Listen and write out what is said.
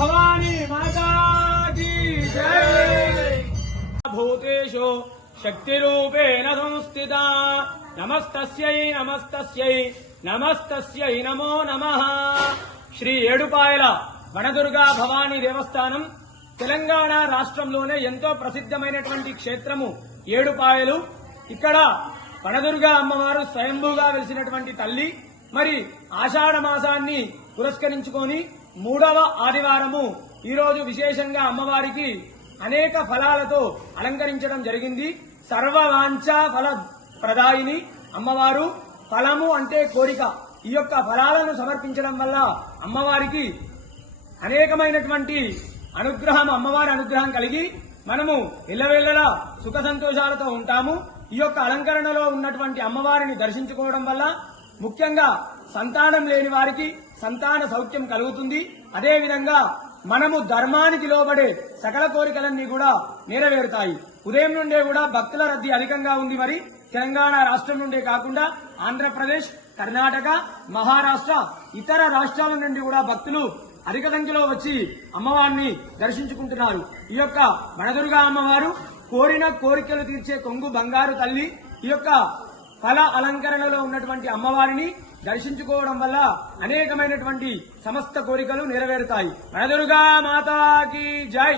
भवानी माता की जय। भूतेषु शक्तिरूपेण संस्थिता नमस्तस्यै नमस्तस्यै नमस्तस्यै नमो नमः। శ్రీ ఏడుపాయల వనదుర్గా భవానీ దేవస్థానం తెలంగాణ రాష్ట్రంలోనే ఎంతో ప్రసిద్ధమైనటువంటి క్షేత్రము ఏడుపాయలు. ఇక్కడ వనదుర్గా అమ్మవారు స్వయంభూగా వెలిసినటువంటి తల్లి. మరి ఆషాఢ మాసాన్ని పురస్కరించుకొని 3వ ఆదివారము ఈరోజు విశేషంగా అమ్మవారికి అనేక ఫలాలతో అలంకరించడం జరిగింది. సర్వవాంఛా ఫల ప్రదాయిని అమ్మవారు. ఫలము అంటే కోరిక. ఈ యొక్క ఫలాలను సమర్పించడం వల్ల అమ్మవారికి అనేకమైనటువంటి అనుగ్రహం, అమ్మవారి అనుగ్రహం కలిగి మనము ఇళ్లవేళ్లలా సుఖ సంతోషాలతో ఉంటాము. ఈ యొక్క అలంకరణలో ఉన్నటువంటి అమ్మవారిని దర్శించుకోవడం వల్ల ముఖ్యంగా సంతానం లేని వారికి సంతాన సౌఖ్యం కలుగుతుంది. అదేవిధంగా మనము ధర్మానికి లోబడే సకల కోరికలన్నీ కూడా నెరవేరుతాయి. ఉదయం నుండే కూడా భక్తుల రద్దీ అధికంగా ఉంది. మరి తెలంగాణ రాష్ట్రం నుండే కాకుండా ఆంధ్రప్రదేశ్, కర్ణాటక, మహారాష్ట్ర, ఇతర రాష్ట్రాల నుండి కూడా భక్తులు అధిక సంఖ్యలో వచ్చి అమ్మవారిని దర్శించుకుంటున్నారు. ఈ యొక్క వనదుర్గా అమ్మవారు కోరిన కోరికలు తీర్చే కొంగు బంగారు తల్లి. ఈ యొక్క ఫల అలంకరణలో ఉన్నటువంటి అమ్మవారిని దర్శించుకోవడం వల్ల అనేకమైనటువంటి సమస్త కోరికలు నెరవేరుతాయి. వనదుర్గా మాతాకి జై.